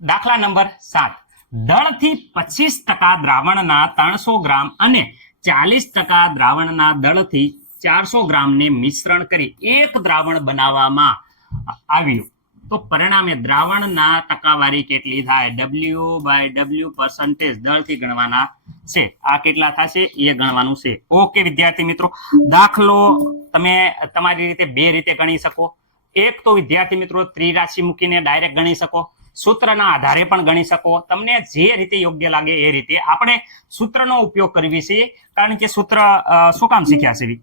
દાખલા નંબર 7 દળથી 25% દ્રાવણના 300 ગ્રામ અને 40% દ્રાવણના દળથી 400 ગ્રામને મિશ્રણ કરી એક દ્રાવણ બનાવવામાં આવ્યું તો પરિણામે દ્રાવણના ટકાવારી કેટલી થાય? W/W દળથી ગણવાના છે. આ કેટલા થશે એ ગણવાનું છે. ઓકે વિદ્યાર્થી મિત્રો, દાખલો તમે તમારી રીતે બે રીતે ગણી શકો. એક તો વિદ્યાર્થી મિત્રો ત્રિરાશિ મૂકીને ડાયરેક્ટ ગણી શકો, સૂત્રના આધારે પણ ગણી શકો. તમને જે રીતે યોગ્ય લાગે એ રીતે. આપણે સૂત્રનો ઉપયોગ કરવી છે કારણ કે સૂત્ર શું કામ શીખ્યા છે?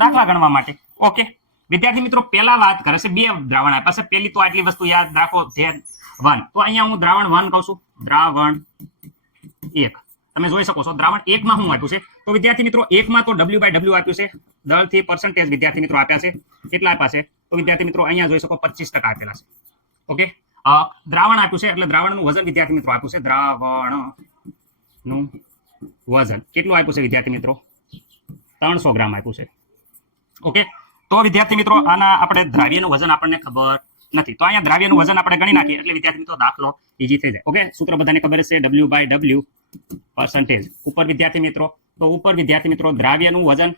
દાખલા ગણવા માટે. ઓકે વિદ્યાર્થી મિત્રો, પહેલા વાત કરે છે બે દ્રાવણ આપ્યા છે. પહેલી તો આટલી વસ્તુ યાદ રાખો, Z1. તો અહીંયા હું દ્રાવણ 1 કહું છું, દ્રાવણ 1. તમે જોઈ શકો છો દ્રાવણ 1 માં શું આપ્યું છે? તો વિદ્યાર્થી મિત્રો 1 માં તો W/W આપ્યું છે, દળથી પરસેન્ટેજ વિદ્યાર્થી મિત્રો આપ્યા છે. કેટલા આપ્યા છે? તો વિદ્યાર્થી મિત્રો અહીંયા જોઈ શકો 25% આપેલા છે. ઓકે, દ્રાવણ આપ્યું છે એટલે દ્રાવણનું વજન વિદ્યાર્થી મિત્રો આપ્યું છે. દ્રાવણનું વજન કેટલું આપ્યું છે વિદ્યાર્થી મિત્રો? 300 ગ્રામ આપ્યું છે. ઓકે, તો વિદ્યાર્થી મિત્રો આના આપણે દ્રાવ્યનું વજન આપણને ખબર નથી, તો અહીંયા દ્રાવ્યનું વજન આપણે ગણી નાખીએ એટલે વિદ્યાર્થી મિત્રો દાખલો ઈઝી થઈ જાય. ઓકે, સૂત્ર બધાને ખબર છે, W/W પરસેન્ટેજ. ઉપર વિદ્યાર્થી મિત્રો, તો ઉપર વિદ્યાર્થી મિત્રો દ્રાવ્યનું વજન,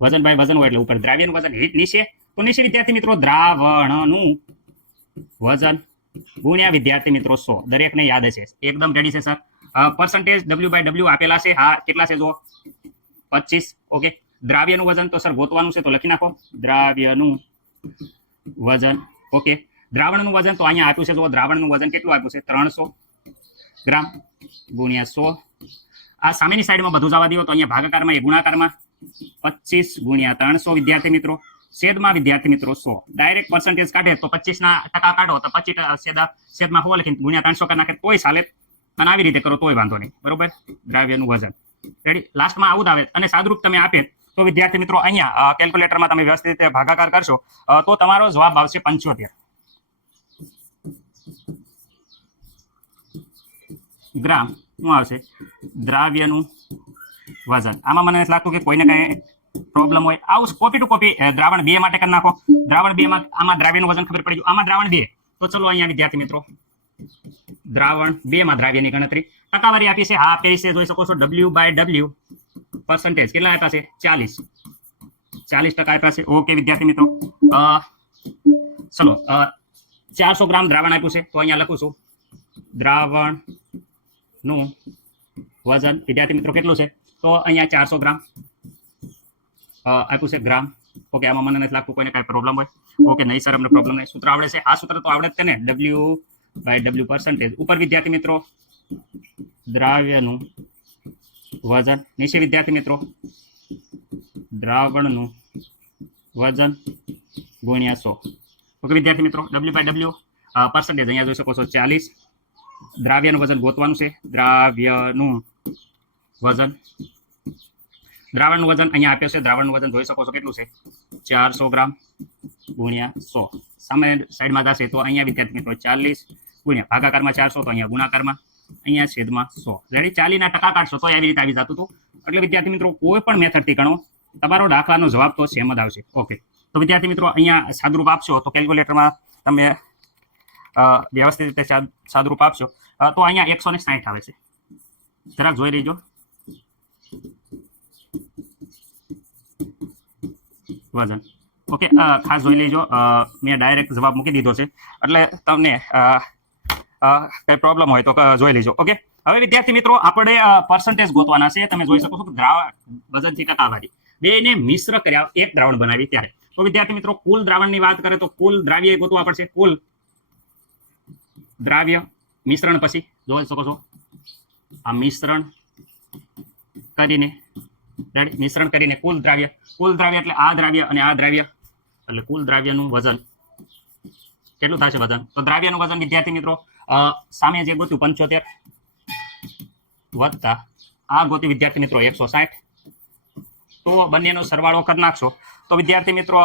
વજન બાય વજન હોય એટલે ઉપર દ્રાવ્યનું વજન, હીટ નીચે, તો નીચે વિદ્યાર્થી મિત્રો દ્રાવણનું વજન ગુણ્યા વિદ્યાર્થી મિત્રો 100. દરેકને યાદ છે, એકદમ રેડી છે સર. પરસેન્ટેજ W/W આપેલા છે. હા, કેટલા છે જો? 25. ઓકે, દ્રાવ્યનું વજન તો સર ગોતવાનું છે તો લખી નાખો, દ્રાવ્યનું વજન. ઓકે, દ્રાવણનું વજન તો અહીંયા આપ્યું છે જો, દ્રાવણનું વજન કેટલું આપ્યું છે? 300 ગ્રામ ગુણ્યા 100. આ સામેની સાઈડમાં બધું જવા દો તો અહીંયા ભાગાકારમાં એ ગુણાકારમાં 25 ગુણ્યા 300 વિદ્યાર્થી મિત્રો, છેદમાં વિદ્યાર્થી મિત્રો 100. ડાયરેક્ટ પરસેન્ટેજ કાઢે તો 25% કાઢો તો 25 છેદમાં 100 લખીને ગુણ્યા 300 કરી નાખે તોય ચાલે, અને આવી રીતે કરો તોય વાંધો નહીં. બરોબર, દ્રાવ્યનું વજન રેડી. લાસ્ટમાં આવું જ આવે અને સાદુરૂપ તમે આપે તો વિદ્યાર્થી મિત્રો અહીંયા કેલ્ક્યુલેટરમાં તમે વ્યવસ્થિત રીતે ભાગાકાર કરશો તો તમારો જવાબ આવશે 75 ગ્રામ. શું આવશે? દ્રાવ્યનું વજન. આમાં મને નથી લાગતું કે કોઈને કઈ પ્રોબ્લેમ હોય. આવું કોપી ટુ કોપી દ્રાવણ 2 માટે કરી નાખો. દ્રાવણ 2 માં આમાં દ્રાવ્યનું વજન ખબર પડી ગયું. આમાં દ્રાવણ 2, તો ચલો અહીંયા વિદ્યાર્થી મિત્રો દ્રાવણ 2 માં દ્રાવ્યની ગણતરી. ટકાવારી આપી છે, હા આપી છે, જોઈ શકો છો. W/W પરસેન્ટેજ કેટલા આપ્યા છે? 40% આપ્યા છે. ઓકે વિદ્યાર્થી મિત્રો, ચલો 400 ગ્રામ દ્રાવણ આપ્યું છે તો અહીંયા લખું છું દ્રાવણનું વજન વિદ્યાર્થી મિત્રો કેટલું છે? તો અહીંયા 400 ગ્રામ આપ્યું છે ગ્રામ. ઓકે, આમાં મને નથી લાગતું કોઈને કાંઈ પ્રોબ્લેમ હોય. ઓકે, નહીં સર, અમને પ્રોબ્લેમ નહીં. સૂત્ર આવડે છે? આ સૂત્ર તો આવડે જ છે ને, W/W પરસેન્ટેજ. ઉપર વિદ્યાર્થી મિત્રો દ્રાવ્યનું વજન, નીચે વિદ્યાર્થી મિત્રો દ્રાવણનું વજન ગુણ્યા 100. ઓકે વિદ્યાર્થી મિત્રો, W/W પરસેન્ટેજ અહીંયા જોઈ શકો છો 40. દ્રાવ્યનું વજન ગોતવાનું છે. દ્રાવ્યનું વજન, દ્રાવણનું વજન અહીંયા આપ્યું છે. દ્રાવણનું વજન જોઈ શકો છો કેટલું છે? 400 ગ્રામ ગુણ્યા 100. સામે સાઈડમાં જશે તો અહીંયા વિદ્યાર્થી મિત્રો 40 ગુણ્યા ભાગાકારમાં 400, તો અહીંયા ગુણાકારમાં, અહીંયા છેદમાં 100. રેડી. 40ના ટકા કાઢશો તો એવી રીતે આવી જતું હતું. એટલે વિદ્યાર્થી મિત્રો કોઈ પણ મેથડથી ગણો, તમારો દાખલાનો જવાબ તો સેમ જ આવશે. ઓકે, તો વિદ્યાર્થી મિત્રો અહીંયા સાદુરૂપ આપશો તો કેલ્ક્યુલેટરમાં તમે વ્યવસ્થિત રીતે સાદુરૂપ આપશો તો અહીંયા 160 આવે છે. જરાક જોઈ લેજો. વજન. ઓકે, ખાસ જોઈ લેજો. મેં ડાયરેક્ટ જવાબ મૂકી દીધો છે એટલે તમને કઈ પ્રોબ્લેમ હોય તો જોઈ લેજો. ઓકે, હવે વિદ્યાર્થી મિત્રો આપણે પર્સન્ટેજ ગોતવાના છે. તમે જોઈ શકો છો કે વજનથી ટકાવારી બેને મિશ્ર કર્યા એક દ્રાવણ બનાવી ત્યારે. તો વિદ્યાર્થી મિત્રો કુલ દ્રાવણની વાત કરે તો કુલ દ્રાવ્ય ગોતવા પડશે. કુલ દ્રાવ્ય મિશ્રણ પછી જોઈ શકો છો આ મિશ્રણ કરીને, રેડી, મિશ્રણ કરીને કુલ દ્રાવ્ય એટલે આ દ્રાવ્ય અને આ દ્રાવ્ય, એટલે કુલ દ્રાવ્યનું વજન કેટલું થશે વજન? તો દ્રાવ્યનું વજન વિદ્યાર્થી મિત્રો સામે જે ગોત્યું 75 વત્તા આ ગોતી વિદ્યાર્થી મિત્રો 160, તો બંનેનો સરવાળો કરી નાખશો તો વિદ્યાર્થી મિત્રો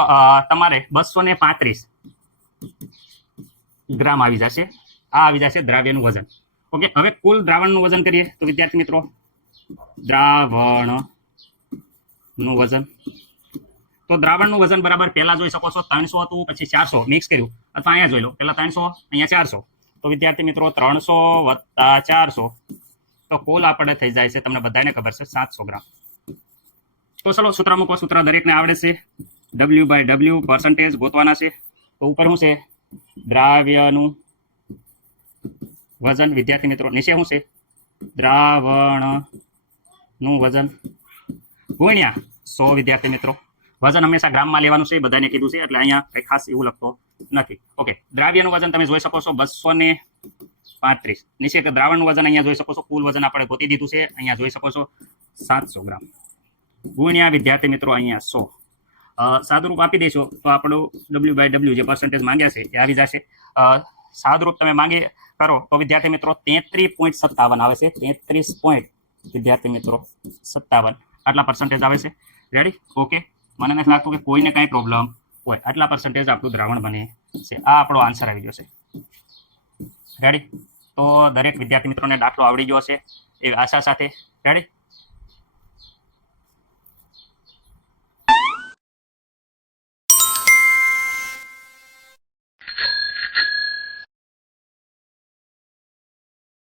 તમારે 235 ગ્રામ આવી જશે. આ આવી જશે દ્રાવ્યનું વજન. ઓકે, હવે કુલ દ્રાવણનું વજન કરીએ તો વિદ્યાર્થી મિત્રો દ્રાવણનું વજન, તો દ્રાવણનું વજન બરાબર પહેલા જોઈ શકો છો 300 હતું, પછી 400 મિક્સ કર્યું, અથવા અહીંયા જોઈ લો, પહેલા 300 અહીંયા 400, તો વિદ્યાર્થી મિત્રો 300 વત્તા 400 તો કુલ આપણે થઈ જાય છે, તમને બધાને ખબર છે, 700 ગ્રામ. તો ચલો સૂત્ર મૂકો. સૂત્ર દરેકને આવડે છે. W/W પર્સન્ટેજ ગોતવાના છે. તો ઉપર શું છે? દ્રાવ્યનું વજન. વિદ્યાર્થી મિત્રો નીચે શું છે? દ્રાવણનું વજન ગુણ્યા 100. વિદ્યાર્થી મિત્રો વજન હંમેશા ગ્રામમાં લેવાનું છે, બધાને કીધું છે, એટલે અહીંયા કંઈ ખાસ એવું લખતો નથી. ઓકે, દ્રાવ્યનું વજન તમે જોઈ શકો છો 235. નીચે દ્રાવણનું વજન અહીંયા જોઈ શકો છો. કુલ વજન આપણે ગોતી દીધું છે, અહીંયા જોઈ શકો છો 700 ગ્રામ ગુણ્યા વિદ્યાર્થી મિત્રો અહીંયા 100. સાદુરૂપ આપી દઈશો તો આપણું W/W જે પર્સન્ટેજ માંગ્યા છે એ આવી જશે. સાદુરૂપ તમે માંગી કરો તો વિદ્યાર્થી મિત્રો 33.57 આવે છે. 33. વિદ્યાર્થી મિત્રો 57 આટલા પર્સન્ટેજ આવે છે. રેડી? ઓકે, મને નથી લાગતું કે કોઈને કાંઈ પ્રોબ્લેમ હોય. આટલા પર્સન્ટેજ આપણું દ્રાવણ બને છે. આ આપણો આન્સર આવી ગયો છે. રેડી? તો દરેક વિદ્યાર્થી મિત્રોને દાખલો આવડી ગયો છે એ આશા સાથે. રેડી?